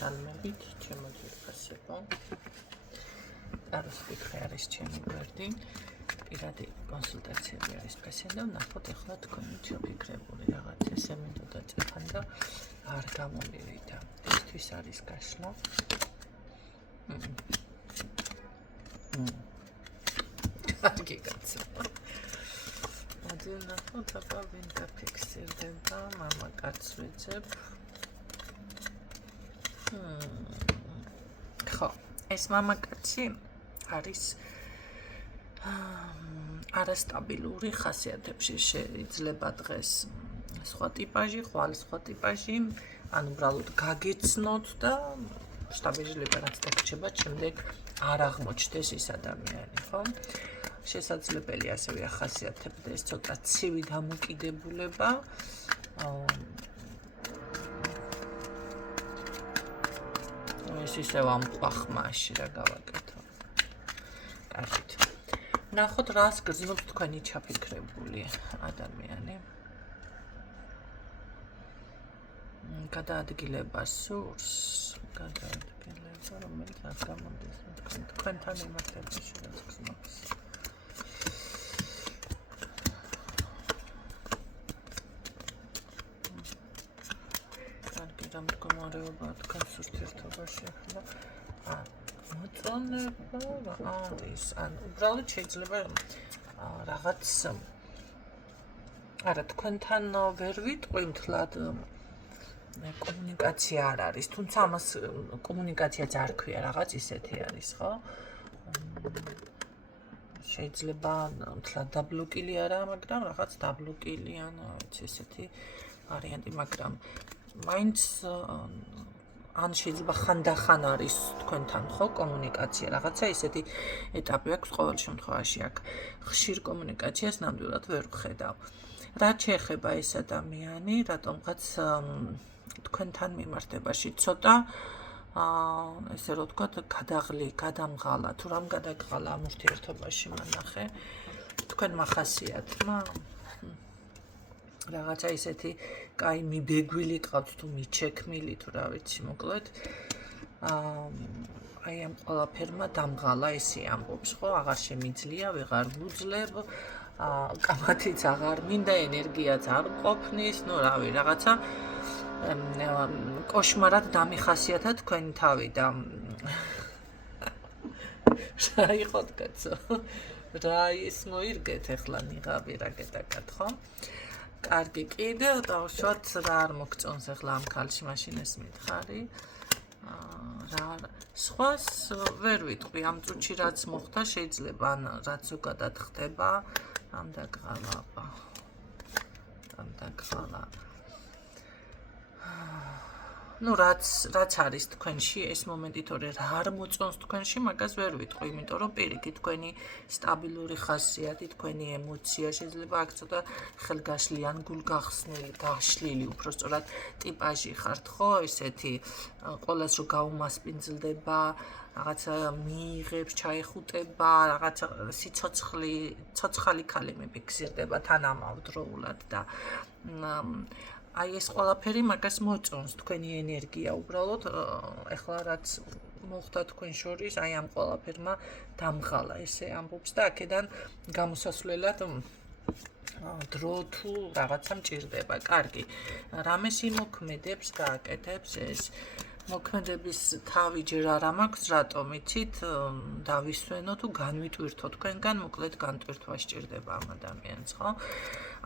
Salmებით, ჩემო ძირფასებო. Არის ვიქრე არის ჩემი გვერდი. პირადი კონსულტაციები არის პრესენდა, ნახოთ ახლა თქვენი შევფიქრებული რაღაც ესე მინდოდა წეფან და არ გამომივიდა.Ისთვის არის გაშლა. კარგი კაცო. ნახოთ აბა ვინ დაფიქსირდება, მამაკაცს ვეძებ. ხო, ეს მამაკაცი არის არასტაბილური ხასიათებში, შეიძლება დღეს სხვა ტიპაჟი, ხვალ სხვა ტიპაჟი, ან უბრალოდ გაგეცნოთ და სტაბილურობა რაც დაგრჩება, შემდეგ არ აღმოჩნდეს ის ადამიანი, ხო? შესაძლებელია ასევე ახასიათებდეს ცოტა ცივი დამოკიდებულება. ეს ისევ ამ პლახმაში რა გავაკეთო. კარგით. ნახოთ რას გრძნობს თქვენი ჩაფიქრებული ადამიანი. გადაადგილება სურს, რომელიც არ გამოდის თქვენთან იმართებაში რაც გრძნობს. მდგომარეობა თქვენს ურთიერთობაში ახლა მოწონება არის ან უბრალოდ შეიძლება რაღაც არა თქვენთან ვერ ვიტყვი მთლად კომუნიკაცია არ არის თუმცა ამას კომუნიკაციაც არ ქვია რაღაც ისეთი არის ხო შეიძლება მთლად დაბლოკილი არა მაგრამ რაღაც დაბლოკილი ან ესეთი ვარიანტი მაგრამ მაინც ან შეიძლება ხანდახან არის თქვენთან ხო კომუნიკაცია რაღაცა ისეთი ეტაპი აქვს ყოველ შემთხვევაში აქ ხშირ კომუნიკაციას ნამდვილად ვერ ვხედავ. რაც შეეხება ეს ადამიანი, რატომღაც თქვენთან მიმართებაში ცოტა ესე რომ ვთქვათ გადამღალა თუ რამ გადაგღალა ამ ურთიერთობაში მანახე თქვენმა ხასიათმა რაღაცა ისეთი კაი მიბეგვილი ყავთ თუ მიჩექმილი თუ რა ვიცი მოკლედ აი ამ ყველაფერმა დამღალა ესე ამბობს ხო აღარ შემიძლია ვეღარ ვუძლებ კამათიც აღარ მინდა ენერგიაც არ ყოფნის ნუ რავი რაღაცა კოშმარად დამიხასიათა თქვენი თავი და რა იყოთ კაცო რა ის მოირგეთ ახლა ნიღაბი რა გეტაკათ ხო კარგი კიდე დავუშვათ რა არ მოგწონს ახლა ამ ქალში მაშინ ეს მითხარი რა სხვას ვერ ვიტყვი ამ წუთში რაც მოხდა შეიძლება ან რაც ზოგადად ხდება ამ დაგღალა ну რაც არის თქვენში ეს მომენტი თორე რა არ მოწონს თქვენში მაგას ვერ ვიტყვი იმიტომ რომ პირიქით თქვენი სტაბილური ხასიათი თქვენი ემოცია შეიძლება აქ ცოტა ხელგაშლიან გულგახსნილი გაშლილი უბრალოდ ტიპაჟი ხართ ხო ესეთი ყოველას რო გაუმასპინძლდება რაღაცა მიიღებს ჩაიხუტება რაღაცა ცოცხალი ქალი მიფიქსირდება თანამავდროულად და აი ეს ყველაფერი მაგას მოწონს თქვენი ენერგია უბრალოდ ეხლა რაც მოხდა თქვენ შორის აი ამ ყველაფერმა დამღალა ესე ამბობს და აქედან გამოსასვლელად დრო თუ რაღაცა მჭირდება კარგი რამეს იმოქმედებს გააკეთებს ეს მოქმედების თავი ჯერ არ მაქვს რატომ იცით დავისვენო თუ განვიტვირთო თქვენგან მოკლედ განტვირთვა სჭირდება ამ ადამიანს ხო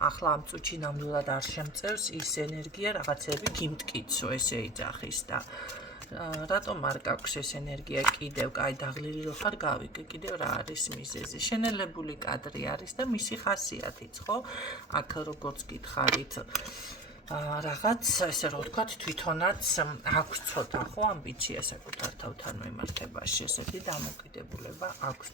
ახლა ამ წუთში ნამდვილად არ შემწევს ის ენერგია რაღაცები გიმტკიცო ესე იძახის და რატომ არ გაქვს ეს ენერგია კიდევ კაი დაღლილი რო ხარ გავიგე კიდევ რა არის მიზეზი შენელებული კადრი არის და მისი ხასიათიც ხო აქ როგორც გითხარით რაღაც ესე რომ ვთქვათ თვითონაც აქვს ცოტა ხო ამბიცია საკუთარ თავთან მიმართებაში ესეთი დამოკიდებულება აქვს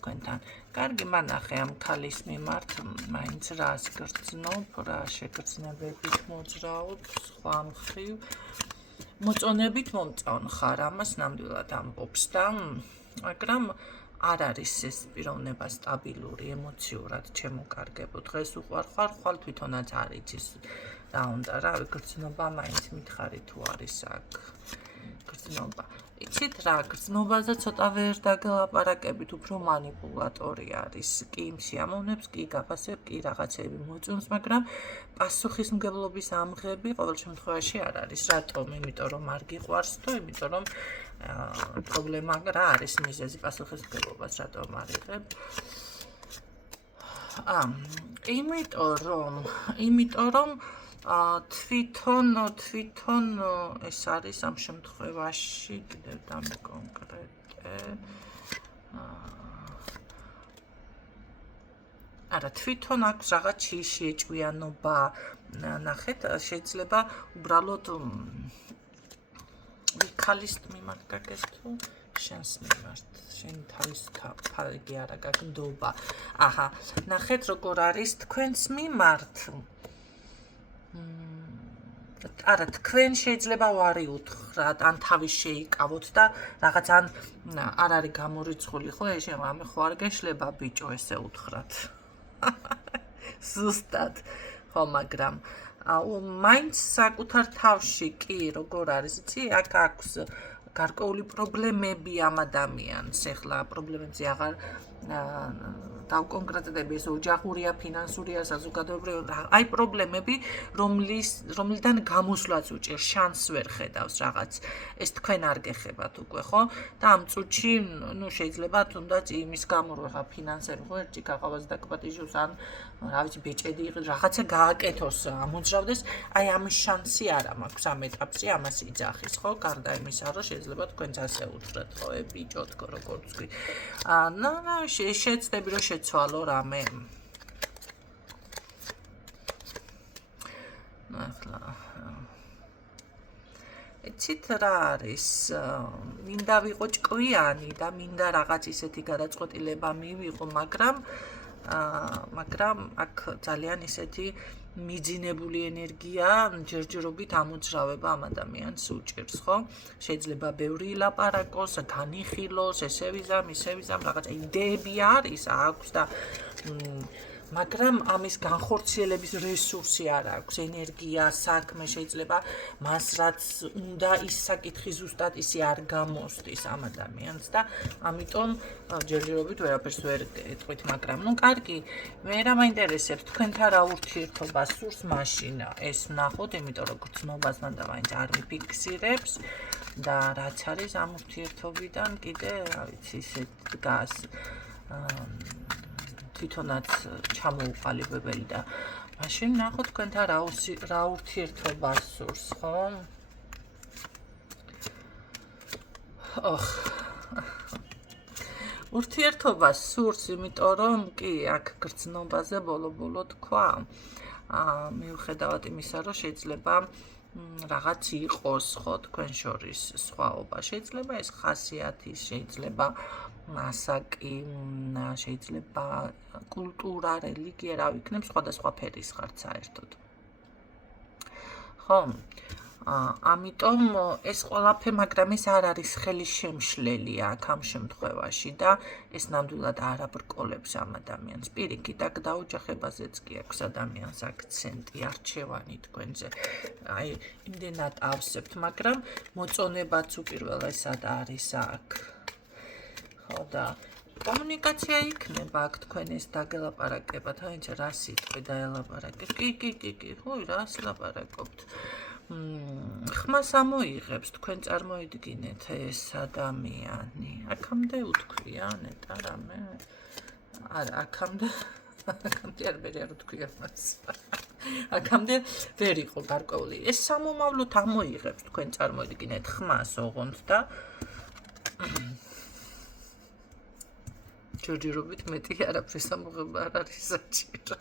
თქვენთან კარგი მანახე ამ ქალის მიმართ მაინც რას გრძნობ რა შეგრძნებებით მოძრაობ სხვა მხრივ მოწონებით მომწონ ხარ ამას ნამდვილად ამბობს და მაგრამ არ არის ეს პიროვნება სტაბილური ემოციურად ჩემო კარგებო დღეს უყვარ ხარ თვითონაც არ იცის და უნდა რა გრძნობა მაინც მითხარი თუ არის აქ გრძნობა იცით რა გრძნობაზე ცოტა ვერ დაგელაპარაკებით უფრო манипуляტორი არის კი სიამოვნებს კი გაფასებ კი რაღაცები მოწონს მაგრამ პასუხისმგებლობის ამღები ყოველ შემთხვევაში არ არის რატომ იმიტომ რომ არ გიყვარს თუ იმიტომ რომ პრობლემა რა არის მიზეზი პასუხისმგებლობას რატომ არ იღებ იმიტომ რომ თვითონ ეს არის ამ შემთხვევაში კიდევ დამკონკრეტე არა თვითონ აქვს რაღაც შეჭვიანობა ნახეთ შეიძლება უბრალოდ ვიქალისტ მიმართ გაგეს თუ შენს მიმართ შენ თავის ფალგი არა გაგნდობა აჰა ნახეთ როგორ არის თქვენს მიმართ არა თქვენ შეიძლება ვარი უთხრათ ან თავის შეიკავოთ და რაღაც ან არ არის გამორიცხული ხო ეს ამე ხო არ გეშლება ბიჭო ესე უთხრათ ზუსტად ხო მაგრამ მაინც საკუთარ თავში კი როგორ არის იცი აქ აქვს გარკვეული პრობლემები ამ ადამიანს ეხლა პრობლემებზე აღარ დავკონკრეტდები ეს ოჯახურია ფინანსურია საზოგადოებრივია აი პრობლემები რომლიდან გამოსვლაც უჭირს შანსს ვერ ხედავს რაღაც ეს თქვენ არ გეხებათ უკვე ხო და ამ წუთში ნუ შეიძლება თუნდაც იმის გამო რომ ხა ფინანსები ხო ერთი გაყავას დაკპატიჟოს ან რა ვიცი ბეჭედი იყოს რაღაცა გააკეთოს ამოძრავდეს აი ამის შანსი არა მაქვს ამ ეტაპზე ამას იძახის ხო გარდა იმისა რომ შეიძლება თქვენც ასე უთხრათ ხო ბიჭო თქო როგორც კი ნა შეცდები რომ შეცვალო რამე ახლა იცით რა არის მინდა ვიყო ჭკვიანი და მინდა რაღაც ისეთი გადაწყვეტილება მივიღო მაგრამ აქ ძალიან ისეთი მიძინებული ენერგია ჯერჯერობით ამოძრავება ამ ადამიანს უჭირს ხო შეიძლება ბევრი ლაპარაკოს განიხილოს ესე ვიზამ რაღაც იდეები არის აქვს და მაგრამ ამის განხორციელების რესურსი არ აქვს ენერგია საქმე შეიძლება მას რაც უნდა ის საკითხი ზუსტად ისე არ გამოსდის ამ ადამიანს და ამიტომ ჯერჯერობით ვერაფერს ვერ ეტყვით მაგრამ ნუ კარგი მე რა მაინტერესებს თქვენთან რა ურთიერთობა სურს მაშინ ეს ვნახოთ იმიტომ რომ გრძნობას მანდა მაინც არ მიფიქსირებს და რაც არის ამ ურთიერთობიდან კიდე რა ვიცი ისე დგას თვითონაც ჩამოუყალიბებელი და მაშინ ნახოთ თქვენთან რა ურთიერთობა სურს ხო ურთიერთობა სურს იმიტომ რომ კი აქ გრძნობაზე ბოლო თქვა მიუხედავად იმისა რომ შეიძლება რაღაც იყოს ხო თქვენ შორის სხვაობა შეიძლება ეს ხასიათი შეიძლება მასაკი შეიძლება კულტურა რელიგია რა ვიქნებ სხვადასხვა ფერის ხართ საერთოდ ხო ამიტომ ეს ყველაფერი მაგრამ ეს არ არის ხელის შემშლელი აქ ამ შემთხვევაში და ეს ნამდვილად არ აბრკოლებს ამ ადამიანს პირიქით აქ დაოჯახებაზეც კი აქვს ადამიანს აქცენტი არჩევანი თქვენზე აი იმდენად ავსებთ მაგრამ მოწონებაც უპირველესად არის აქ ხო და კომუნიკაცია იქნება აქ თქვენ ეს დაგელაპარაკებათ აი რა სიტყვი დაელაპარაკეთ კი ხო რას ლაპარაკობთ ხმას ამოიღებს თქვენ წარმოიდგინეთ ეს ადამიანი აქამდე უთქვია ნეტა რამე არა აქამდე არ ვთქვია მას აქამდე ვერ იყო გარკვეული ეს სამომავლოდ ამოიღებს თქვენ წარმოიდგინეთ ხმას ოღონდ და ჯერჯერობით მეტი არაფრის ამოღება არ არის საჭირო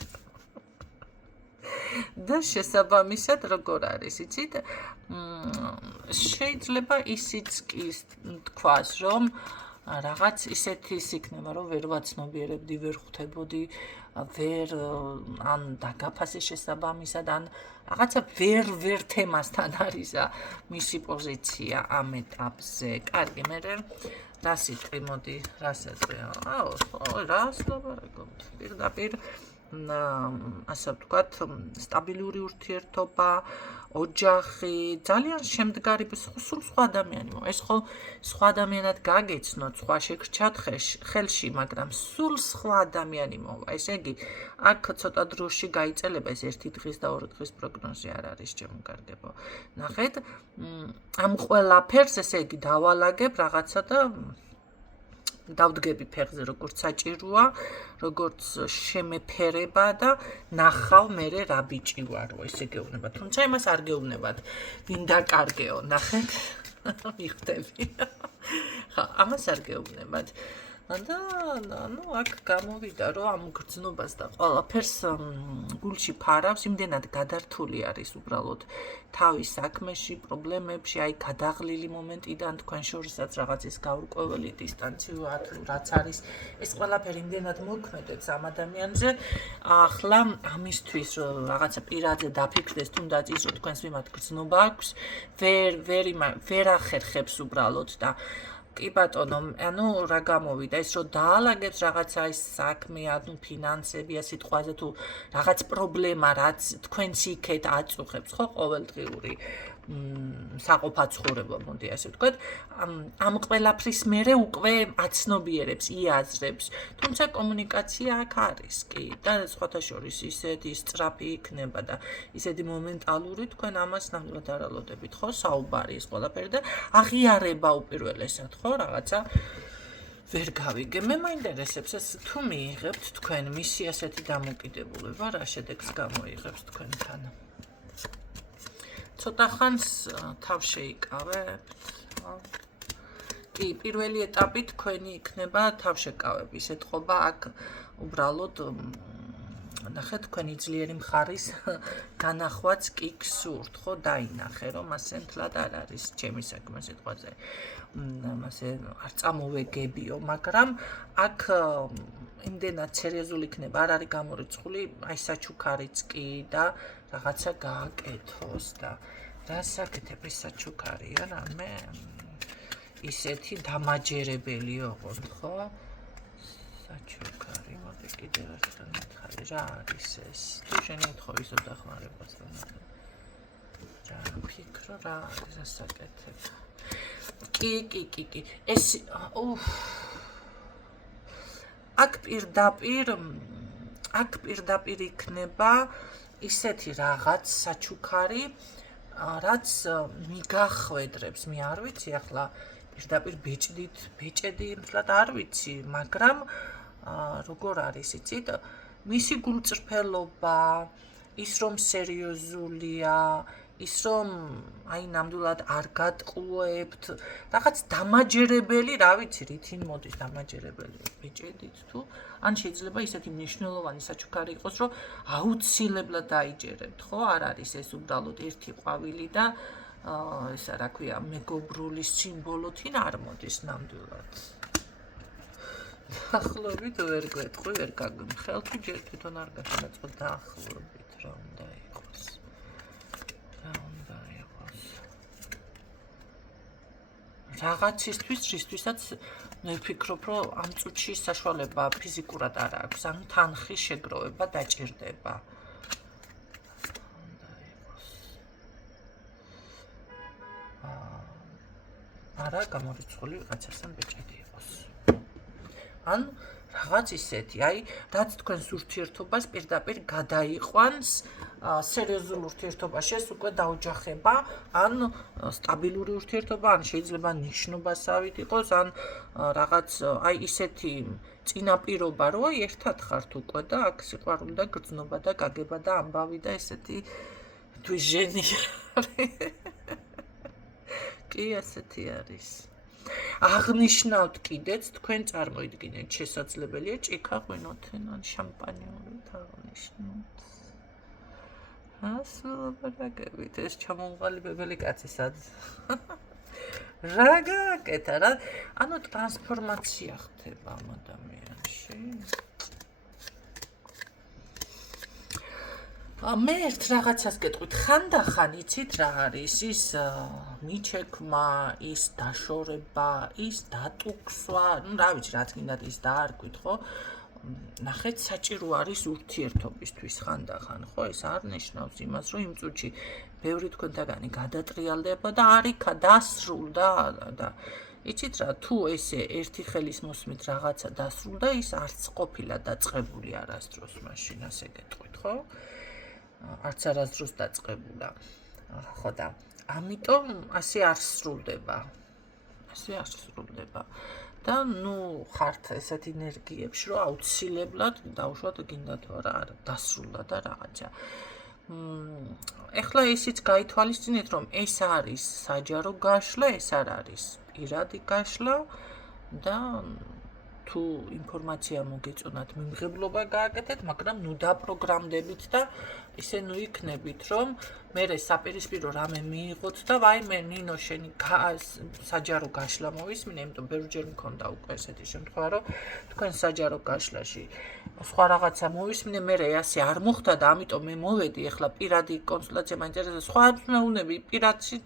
და შესაბამისად როგორ არის იცით შეიძლება ისიც კი თქვას რომ რაღაც ისეთის იქნება რომ ვერ ვაცნობიერებდი ვერ ხვდებოდი ვერ ან დაგაფასე შესაბამისად ან რაღაცა ვერ თემასთან არის მისი პოზიცია ამ ეტაპზე კარგი მე რა სიტყვი მოდი რას ეწეო რას ლაპარაკობთ პირდაპირ ასე ვთქვათ, სტაბილური ურთიერთობა, ოჯახი, ძალიან შემდგარი სულ სხვა ადამიანი მოვა. ეს ხო სხვა ადამიანად გაგეცნოთ, სხვა შეგრჩათ ხელში, მაგრამ სულ სხვა ადამიანი მოვა. ესე იგი, აქ ცოტა დროში გაიწელება ეს 1 დღის და 2 დღის პროგნოზი არ არის, ჩემო კარგებო. ნახეთ, ამ ყველაფერს ესე იგი დავალაგებ რაღაცა და დავდგები ფეხზე, როგორც საჭიროა, როგორც შემეფერება და ნახავ მერე რა ბიჭი ვარო, ესე გეუბნებათ. თუმცა იმას არ გეუბნებათ, ვინ დაკარგეო, ნახეთ, მიხვდები. ხა, ამას არ გეუბნებათ. და აქ გამოვიდა, რომ ამ გრძნობას და ყველაფერს გულში ფარავს, იმდენად გადართული არის უბრალოდ თავის საქმეში, პრობლემებში, აი გადაღლილი მომენტიდან თქვენ შორისაც რაღაცის გაურკვეველი დისტანცია თუ რაც არის, ეს ყველაფერი იმდენად მოქმედებს ამ ადამიანზე, ახლა ამისთვის რომ რაღაცა პირადზე დაფიქრდეს, თუნდაც ის რომ თქვენს მიმართ გრძნობა აქვს, ვერ ახერხებს უბრალოდ და კი ბატონო, ანუ რა გამოვიდა ეს რომ დაალაგებს რაღაცა ის საქმე, ანუ ფინანსებია სიტყვაზე თუ რაღაც პრობლემა, რაც თქვენს იქეთ აწუხებს, ხო, ყოველდღიური საყოფაცხოვრება, მოდი ასე ვთქვათ, ამ ყველაფრის მერე უკვე აცნობიერებს, იაზრებს, თუმცა კომუნიკაცია აქ არის, კი, და სხვათა შორის ისეთი სწრაფი იქნება და ისეთი მომენტალური, თქვენ ამას ნამდვილად არ ალოდებით, ხო, საუბარი ეს ყველაფერი და აღიარება უპირველესად, ხო, რაღაცა ვერ გავიგე. მე მაინტერესებს ეს თუ მიიღებთ თქვენ მისი ასეთი დამოკიდებულება, რა შედეგს გამოიღებს თქვენთან. ცოტა ხანს თავ შეიკავებთ. კი, პირველი ეტაპი თქვენი იქნება თავშეკავების. ეთყობა აქ უბრალოდ ნახეთ, თქვენი ძლიერი მხარის განახვაც კი გსურთ, ხო, დაინახე, რომ ასე მთლად არ არის ჩემი საქმე სიტყვაზე. ასე არ წამოვეგებიო, მაგრამ აქ იმდენად სერიოზული იქნება, არ არის გამორიცხული, აი საჩუქარიც კი და რაღაცა გააკეთოს და რა საკეთებ ეს საჩუქარია, რამე ისეთი დამაჯერებელი ოღონდ, ხო? საჩუქარი, მოდი კიდევ ერთხელ მითხარი, რა არის ეს? თუ შენი უთხოვის დახმარებას რომ რა ფიქრო რა არის ეს საკეთებ? კი. ეს აქ პირდაპირ იქნება ისეთი რაღაც საჩუქარი, რაც მიგახვედრებს, მე არ ვიცი ახლა პირდაპირ ბეჭედი მთლად არ ვიცი, მაგრამ როგორ არის იცით, მისი გულწრფელობა, ის რომ სერიოზულია, ის რომ აი ნამდვილად არ გატყუებთ, რაღაც დამაჯერებელი, რა ვიცი, რითინ მოდის დამაჯერებელი ბეჭედით თუ ან შეიძლება ისეთი მნიშვნელოვანი საჩუქარი იყოს, რომ აუცილებლად დაიჯერებთ, ხო? არ არის ეს უბრალოდ ერთი ყვავილი და ესა რა ქვია, მეგობრული სიმბოლოთინ არ მოდის ნამდვილად. დაახლოებით ვერ გვეტყვი, ვერ გაგმხელ, თუ ჯერ თვითონ არ გასაწყვეტ დაახლოებით რა უნდა იყოს. რაღაცისთვის, რისთვისაც მე ვფიქრობ, რომ ამ წუთში საშუალება ფიზიკურად არ აქვს, ანუ თანხის შეგროვება დაჭირდება. არა, გამორიცხული ვიღაცასთან ბეჭედი იყოს. ან რაღაც ისეთი, აი, რაც თქვენს ურთიერთობას პირდაპირ გადაიყვანს სერიოზულ ურთიერთობაში, ეს უკვე დაოჯახება, ან სტაბილური ურთიერთობა, ან შეიძლება ნიშნობასავით იყოს, ან რაღაც აი ისეთი წინაპირობა, რომ ერთად ხართ უკვე და აქ სიყვარული და გრძნობა და გაგება და ამბავი და ესეთი движение. კი, ასეთი არის. აღნიშნავთ კიდეც, თქვენ წარმოიდგინეთ, შესაძლებელია ჭიქა ღვინოთენ ან შამპანიურით აღნიშნოთ. ასულაბარაგებით, ეს ჩამომყალიბებელი კაცი სად? რა გააკეთა, რა? ანუ ტრანსფორმაცია ხდება ამ ადამიანში. მე ერთ რაღაცას გეტყვით, ხანდახან იცით რა არის ის მიჩექმა, ის დაშორება, ის დატუქსვა, ну რა ვიცი, რაც გინდათ ის დაარქვით, ხო? ნახეთ, საჭირო არის ურთიერთობისთვის ხანდახან, ხო? ეს არ ნიშნავს იმას, რომ იმ წუთში ბევრი თქვენთაგანი გადატრიალდება და არიქა დასრულდა და იცით რა, თუ ესე ერთი ხელის მოსმით რაღაცა დასრულდა, ის არც ყოფილა დაწყებული არასდროს მაშინ, ასე გეტყვით, ხო? არც არასდროს დაწყებულა. ხო და ამიტომ ასე არ სრულდება. ასე არ სრულდება. და ხართ ესეთ ენერგიებში, რომ აუცილებლად დავუშვათ გინდა თუ არა დასრულდა და რაღაცა. ეხლა ისიც გაითვალისწინეთ, რომ ეს არის საჯარო გაშლა, ეს არ არის პირადი გაშლა და თუ ინფორმაცია მოგეწონათ, მიმღებლობა გააკეთეთ, მაგრამ დაპროგრამდებით და ისე იქნებით, რომ მე საპირისპირო რამე მიიღოთ და ვაიმე ნინო შენი საჯარო გაშლა მოვისმინე, იმიტომ ბევრჯერ მქონდა უკვე ესეთი შემთხვევა, რომ თქვენ საჯარო გაშლაში სხვა რაღაცა მოვისმინე, მე ასე არ მოხდა და ამიტომ მე მოვედი, ეხლა პირადი კონსულტაცია მაინტერესებს, სხვას მეუბნები პირადში,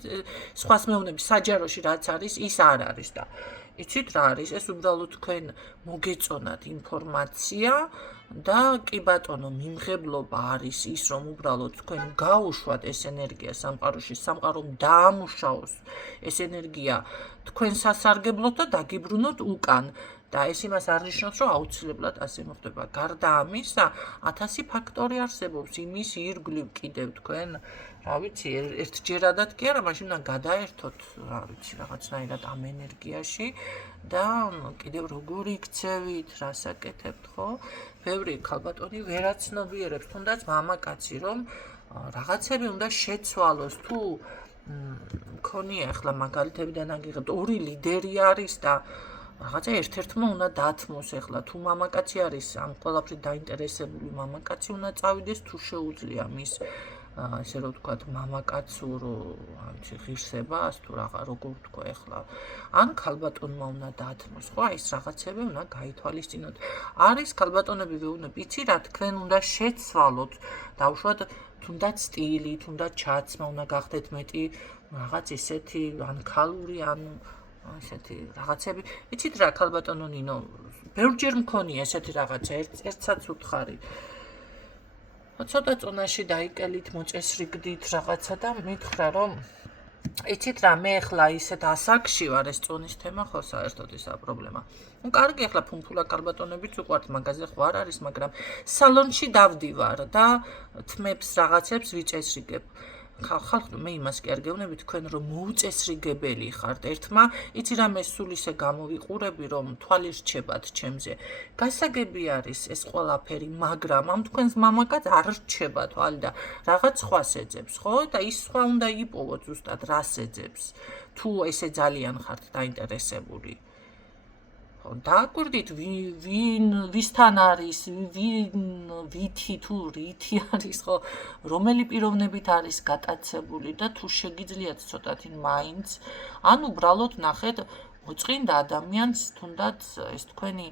სხვას მეუბნები საჯაროში რაც არის, ის არ არის და იცით რა არის, ეს უბრალოდ თქვენ მოგეწონათ ინფორმაცია და კი ბატონო, მიმღებლობა არის ის, რომ უბრალოდ თქვენ გაუშვათ ეს ენერგია სამყაროში, სამყარომ დაამუშაოს ეს ენერგია თქვენ სასარგებლოდ და დაგიბრუნოთ უკან. და ეს იმას არ ნიშნავს, რომ აუცილებლად ასე მოხდება. გარდა ამისა, 1000 ფაქტორი არსებობს იმის ირგვლივ კიდევ თქვენ, რა ვიცი, ერთჯერადად კი არა, მაშინ უნდა გადაერთოთ, რა ვიცი, რაღაცნაირად ამ ენერგიაში და კიდევ როგორ იქცევით, რას აკეთებთ, ხო? ბევრი ქალბატონი ვერაცნობიერებს, თუნდაც მამაკაცი, რომ რაღაცები უნდა შეცვალოს, თუ მქონია ახლა მაგალითებიდან აგიღებთ, ორი ლიდერი არის და რაღაცა ერთ-ერთმა უნდა დათმოს ახლა, თუ მამაკაცი არის ამ ყველაფრით დაინტერესებული მამაკაცი უნდა წავიდეს, თუ შეუძლია მის ასე რომ ვთქვათ, მამაკაცურ, რა ვიცი, ღირსებას თუ როგორ ვთქვა ახლა, ან ქალბატონმა უნდა დათმოს, ხო, ეს რაღაცები უნდა გაითვალისწინოთ. არის ქალბატონები ვეუბნები, იცი რა, თქვენ უნდა შეცვალოთ, დავუშვათ, თუნდაც სტილი, თუნდაც ჩაცმა უნდა გახდეთ მეტი რაღაც ისეთი, ან ქალური, ან ესეთი რაღაცები. იცით რა, ქალბატონო ნინო, ბევრჯერ მქონია ესეთი რაღაცა, ერთსაც უთხარი. ცოტა წონაში დაიკელით, მოწესრიგდით რაღაცა და მითხრა, რომ იცით რა, მე ახლა ისეთ ასაკში ვარ, ეს წონის თემა ხო საერთოდ ისა პრობლემა. კარგი, ახლა ფუნფულა ქალბატონებიც უყვართ, მაგაზე ხო არ არის, მაგრამ სალონში დავდივარ და თმებს რაღაცებს ვიწესრიგებ. ხალხო, მე იმას კი არ გეუბნები, თქვენ რომ მოუწესრიგებელი ხართ ერთმა, იცი რა, მე სულ ისე გამოვიყურები, რომ თვალი რჩებათ ჩემზე. გასაგები არის ეს ყველაფერი, მაგრამ ამ თქვენს მამაკაც არ რჩება თვალი და რაღაც სხვას ეძებს, ხო? და ის სხვა უნდა იპოვოთ ზუსტად, რას ეძებს, თუ ესე ძალიან ხართ დაინტერესებული. დააკვირდით, ვისთან არის, ვითი თუ რითი არის, ხო, რომელი პიროვნებით არის გატაცებული და თუ შეგიძლიათ ცოტათი მაინც, ან უბრალოდ ნახეთ, მოწყინდა ადამიანს, თუნდაც ეს თქვენი,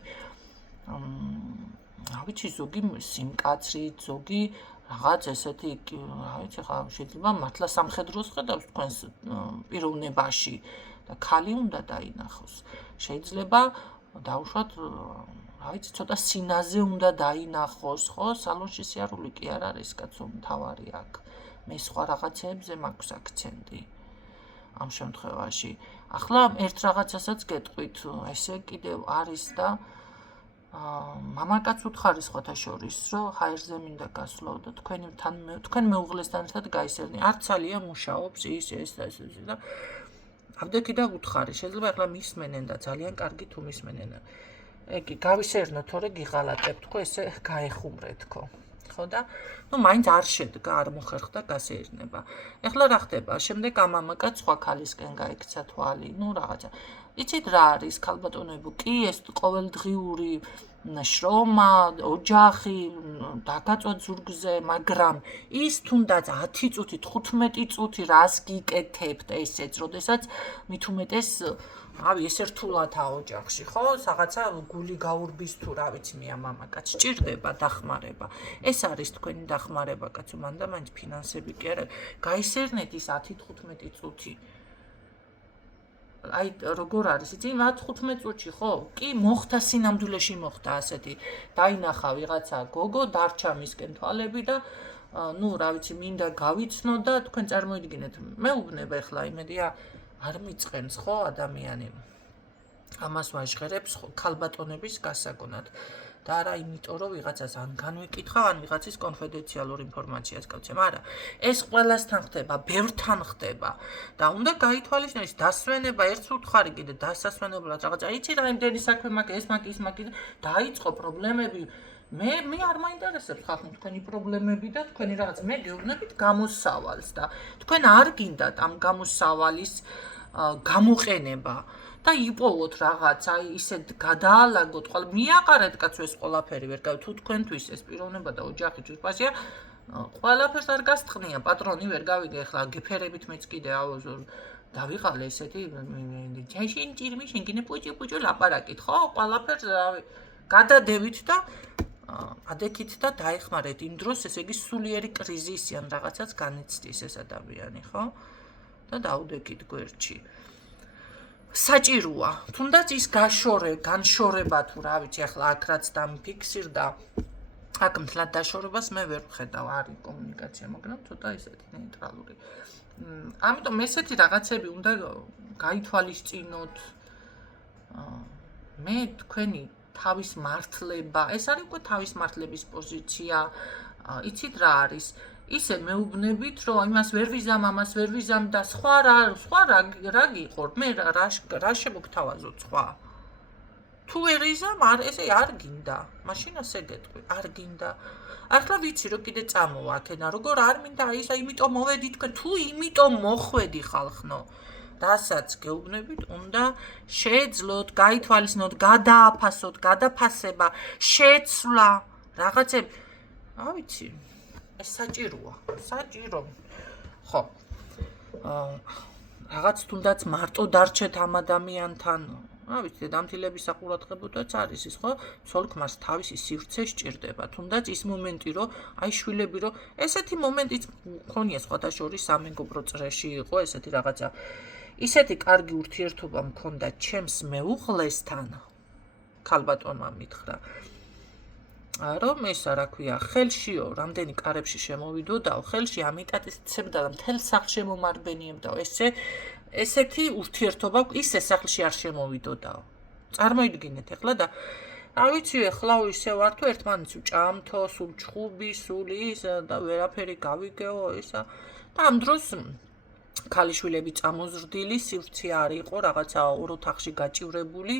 რა ვიცი, ზოგი სიმკაცრით, ზოგი რაღაც ესეთი, რა ვიცი, ხა შეიძლება მართლა სამხედროს ხედავს თქვენს პიროვნებაში და ქალი უნდა დაინახოს. შეიძლება დავუშვათ, რა ვიცი, ცოტა სინაზე უნდა დაინახოს, ხო? სალონში სიარული კი არ არის, კაცო, მთავარი აქ. მე სხვა რაღაცეებზე მაქვს აქცენტი ამ შემთხვევაში. ახლა ერთ რაღაცასაც გეტყვით, ესე კიდევ არის და მამაკაც უთხარი სხვათა შორის, რომ ჰაერზე მინდა გასვლო და თქვენ მეუღლესთან ერთად გაისერნი. არ ცალია მუშაობს ის და ეს და ავდექი და უთხარი, შეიძლება ახლა მისმენენ და ძალიან კარგი თუ მისმენენ. ეგი გავისერნო, თორე გიღალატებ, თქო, ესე გაეხუმრე, თქო. ხო და მაინც არ შედგა, არ მოხერხდა გასეირნება. ეხლა რა ხდება? შემდეგ ამ მამაკაც სხვა ქალისკენ გაიქცა თვალი, რაღაცა. იცით რა არის ქალბატონებო? კი, ეს ყოველდღიური შრომა, ოჯახი, დაგაწვა ზურგზე, მაგრამ ის თუნდაც 10 წუთი, 15 წუთი რას გიკეთებთ ესეც, როდესაც მით უმეტეს ესე რთულათა ოჯახში, ხო? რაღაცა გული გაურბის თუ რა ვიცი მე ამ მამაკაც სჭირდება დახმარება. ეს არის თქვენი დახმარება, კაცო, მანდა მაინც ფინანსები კი არა. გაისერნეთ ის 10-15 წუთი. აი როგორ არის იცი მათ 15 წუთში ხო კი მოხდა სინამდვილეში მოხდა ასეთი დაინახა ვიღაცა გოგო დარჩა მისკენ თვალები და ნუ რა ვიცი მინდა გავიცნო და თქვენ წარმოიდგინეთ მეუბნება ახლა იმედია არ მიწყენს ხო ადამიანი ამას ვაჟღერებს ქალბატონების გასაგონად და არა იმიტომ რომ ვიღაცას ან განვიკითხავ ან ვიღაცის კონფიდენციალურ ინფორმაციას გავცემ არა ეს ყველასთან ხდება ბევრთან ხდება და უნდა გაითვალისწინოს დასვენება ერთს უთხარი კიდე დასასვენებლად რაღაცა იცი რა იმდენი საქმე მაქვს ეს მაქვს ის მაქვს დაიწყო პრობლემები მე არ მაინტერესებს ხახუნ თქვენი პრობლემები და თქვენი რაღაც მე გეუბნებით გამოსავალს და თქვენ არ გინდათ ამ გამოსავალის გამოყენება და იპოვოთ რაღაც აი ისეთ გადაალაგოთ ყველა მიაყარეთ კაცო ეს ყველაფერი ვერ გავი თუ თქვენთვის ეს პიროვნება და ოჯახი თვითფასია ყველაფერს არ გასწყნია პატრონი ვერ გავიგე ახლა გეფერებით მეც კიდე ავოზო დავიღალე ესეთი ჯაშინ ჭირმი შენგინე პუჭი ლაპარაკით ხო ყველაფერს გადადევით და ადექით და დაეხმარეთ იმ დროს ესე იგი სულიერი კრიზისი ან რაღაცაც განიცდის ეს ადამიანი ხო და დაუდექით გვერდში საჭიროა თუნდაც ის განშორება თუ რა ვიცი ახლა აქ რაც დამიფიქსირდა აქ მთლად დაშორებას მე ვერ ვხედავ არის კომუნიკაცია მაგრამ ცოტა ისეთი ნეიტრალური ამიტომ ესეთი რაღაცები უნდა გაითვალისწინოთ მე თქვენი თავის მართლება ეს არის უკვე თავის მართლების პოზიცია იცით რა არის ისე მეუბნებით რომ იმას ვერ ვიზამ ამას ვერ ვიზამ და სხვა რა გიყორ მე რა შემოგთავაზოთ სხვა თუ ვერ იზამ ესე არ გინდა მაშინ ასე გეტყვი არ გინდა ახლა ვიცი რომ კიდე წამოვა აქენა როგორ არ მინდა ისა იმიტომ მოვედი თქვენ თუ იმიტომ მოხვედი ხალხნო რასაც გეუბნებით უნდა შეეძლოთ გაითვალისწინოთ გადააფასოთ გადაფასება შეცვლა რაღაცები რა ვიცი ეს საჭიროა საჭირო ხო რაღაც თუნდაც მარტო დარჩეთ ამ ადამიანთან რა ვიცი დამთილების საყურადღებოდაც არის ის ხო სოლქმას თავისი სივრცე სჭირდება თუნდაც ის მომენტი რომ აი შვილები რომ ესეთი მომენტიც მქონია სხვათა შორის სამეგობრო წრეში იყო ესეთი რაღაცა ისეთი კარგი ურთიერთობა მქონდა ჩემს მეუღლესთან ქალბატონმა მითხრა რომ ეს რა ქვია ხელშიო რამდენი კარებში შემოვიდოდაო ხელში ამიტაცებდა და მთელ სახლს შემომარბენიებდაო ესეთი ურთიერთობა ისე სახლში არ შემოვიდოდაო წარმოიდგინეთ ახლა და რა ვიცი ახლა ისე ვარ თუ ერთმანეთს ვჭამთო სულ ჩხუბი სულ ის და ვერაფერი გავიგეო ისა და ამ დროს ქალიშვილები წამოზრდილი სივრცე არ იყო რაღაცა ორ ოთახში გაჭივრებული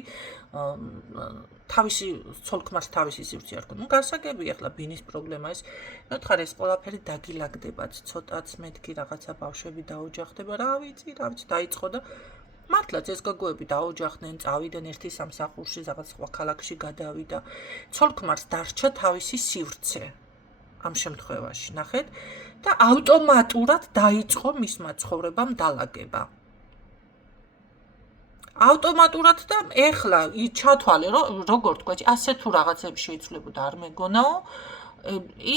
თავისი ცოლქმარს თავისი სივრცე არ ქონდა გასაგებია ახლა ბინის პრობლემა ეს მეთხარ ეს ყველაფერი დაგილაგდებათ ცოტაც მეთქი რაღაცა ბავშვები დაოჯახდება რა ვიცი დაიწყო და მართლაც ეს გოგოები დაოჯახდნენ წავიდნენ ერთი სამსახურში რაღაც სხვა ქალაქში გადავიდა ცოლქმარს დარჩა თავისი სივრცე ამ შემთხვევაში ნახეთ და ავტომატურად დაიწყო მისმა ცხოვრებამ დალაგება ავტომატურად და ეხლა ჩათვალე რომ როგორ თქვა ასე თუ რაღაცები შეიცვლებოდა არ მეგონაო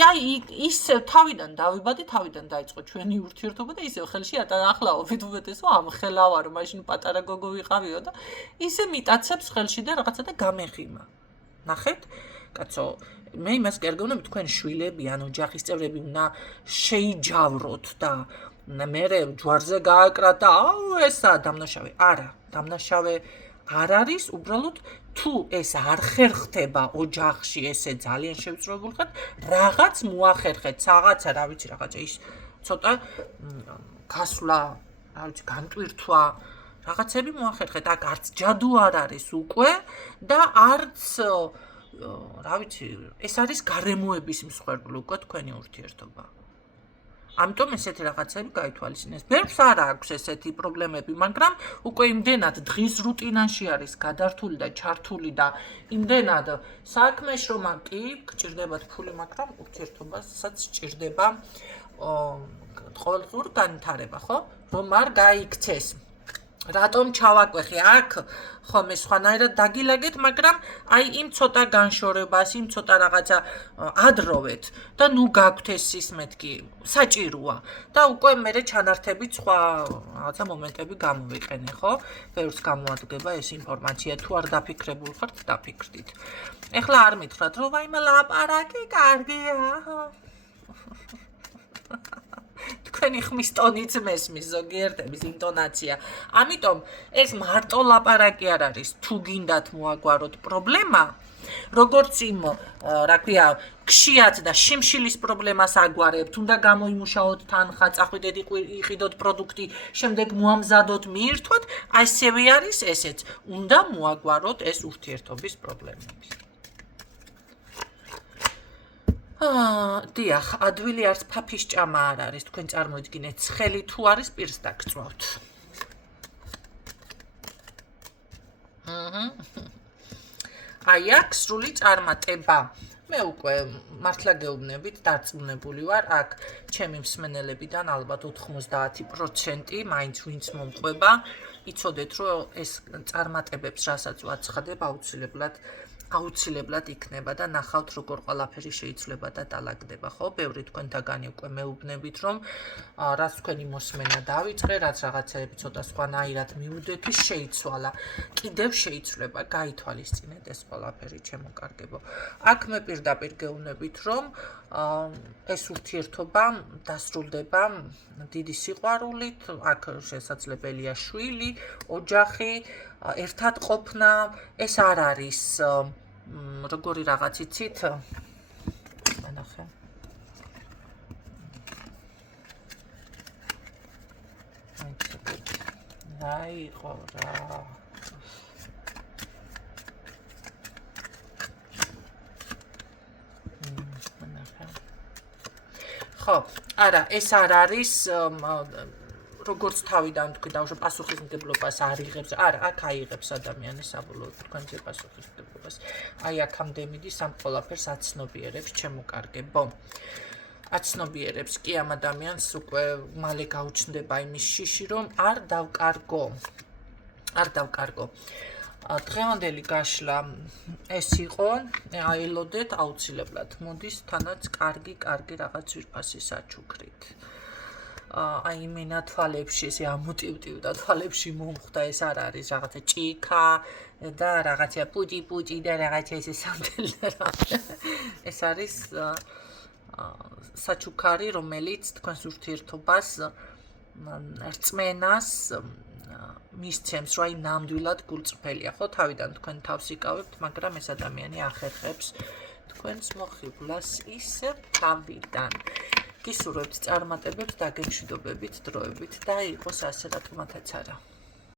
აი ისე თავიდან დავიბადე თავიდან დაიწყო ჩვენი ურთიერთობა და ისე ხელში ახლა ვიდუმეთესო ამ ხელავარო მაშინ პატარა გოგო ვიყავიო და ისე მიტაცებს ხელში და რაღაცა და გამეხიმა ნახეთ კაცო მე იმას კი არ გეუბნები თქვენ შვილები ან ოჯახის წევრები უნდა შეიჯავროთ და მე ჯვარზე გააკრათ და ესა დამნაშავე არა დამნაშავე არ არის უბრალოდ თუ ეს არ ხერხდება ოჯახში ესე ძალიან შევწროებულ ხარ რაღაც მოახერხეთ რაღაცა რა ვიცი რაღაცა ის ცოტა გასვლა რა ვიცი განტვირთვა რაღაცები მოახერხეთ აქ არც ჯადუ არ არის უკვე და არც რა ვიცი ეს არის გარემოების მსხვერპლი უკვე თქვენი ურთიერთობა ამიტომ ესეთი რაღაცები გაითვალისწინეს ბევრს არ აქვს ესეთი პრობლემები მაგრამ უკვე იმდენად დღის რუტინაში არის გადართული და ჩართული და იმდენად საქმე შრომა კი გჭირდებათ ფული მაგრამ ურთიერთობასაც სჭირდება ყოველდღიურ განვითარება ხო რომ არ გაიქცეს რატომ ჩავაკვეხე აქ ხომ ეს სხვანაირად დაგილაგეთ, მაგრამ აი იმ ცოტა განშორებას, იმ ცოტა რაღაცა ადროვეთ და ნუ გაგვთ ეს ის მეთქი საჭიროა და უკვე მე ჩანართებით სხვა რაღაცა მომენტები გამოვიყენე, ხო? ბევრს გამოადგება ეს ინფორმაცია, თუ არ დაფიქრებულ ხართ, დაფიქრდით. ეხლა არ მითხრათ, რომ ვაიმე ლაპარაკი კარგია. თქვენი ხმის ტონიც მესმის ზოგიერთების ინტონაცია. ამიტომ ეს მარტო ლაპარაკი არ არის, თუ გინდათ მოაგვაროთ პრობლემა, როგორც იმ, რა ქვია, ქშიათ და შიმშილის პრობლემას აგვარებთ, უნდა გამოიმუშაოთ თანხა, წახვიდეთ იყიდოთ პროდუქტი, შემდეგ მოამზადოთ, მიირთვოთ, ასევე არის ესეც, უნდა მოაგვაროთ ეს ურთიერთობის პრობლემები. დიახ, ადვილი არც ფაფის ჭამა არ არის, თქვენ წარმოიდგინეთ, ცხელი თუ არის, პირს დაგწვავთ. აი აქ სრული წარმატება. მე უკვე მართლა გეუბნებით, დარწმუნებული ვარ, აქ ჩემი მსმენელებიდან ალბათ 90% მაინც ვინც მომყვება, იცოდეთ, რომ ეს წარმატებებს, რასაც ვაცხადებ, აუცილებლად იქნება და ნახავთ, როგორ ყველაფერი შეიძლება და დალაგდება, ხო? ბევრი თქვენთაგანი უკვე მეუბნებით, რომ რაც თქვენი მოსმენა დავიწყე, რაც რაღაცეები ცოტა სხვანაირად მივუდეთ, ის შეიცვალა. კიდევ შეიცვლება, გაითვალისწინეთ ეს ყველაფერი, ჩემო კარგებო. აქ მე პირდაპირ გეუბნებით, რომ ეს ურთიერთობა დასრულდება დიდი სიყვარულით, აქ შესაძლებელია შვილი, ოჯახი, ერთად ყოფნა, ეს არ არის როგორი რაღაც იცით? მანახე. აიღო რა. ხო, არა, ეს არ არის როგორც თავიდან თქვი დავუშვებ პასუხისმგებლობას არ იღებს, არა, აქ აიღებს ადამიანის საბოლოოდ თქვენზე პასუხისმგებლობას. აი აქამდე მიდის ამ ყველაფერს აცნობიერებს, ჩემო კარგებო. აცნობიერებს კი ამ ადამიანს უკვე მალე გაუჩნდება იმის შიში, რომ არ დავკარგო. დღევანდელი გაშლა ეს იყო, აელოდეთ აუცილებლად. მოდის თანაც კარგი რაღაც ვირფასი საჩუქრით. აი მენა თვალებში ესე ამოტივტივ და თვალებში მომხვდა ეს არ არის რაღაცა ჭიქა და რაღაცა პუჭი და რაღაცა ესე სამდელი ეს არის საჩუქარი, რომელიც თქვენს ურთიერთობას რწმენას მისცემს, რომ აი ნამდვილად გულწრფელია, ხო? თავიდან თქვენ თავს იკავებთ, მაგრამ ეს ადამიანი ახერხებს თქვენს მოხიბლას ისე თავიდან. გისურვებთ წარმატებებს, დაგემშვიდობებით დროებით და იყოს ასე რა თქმათაც არა.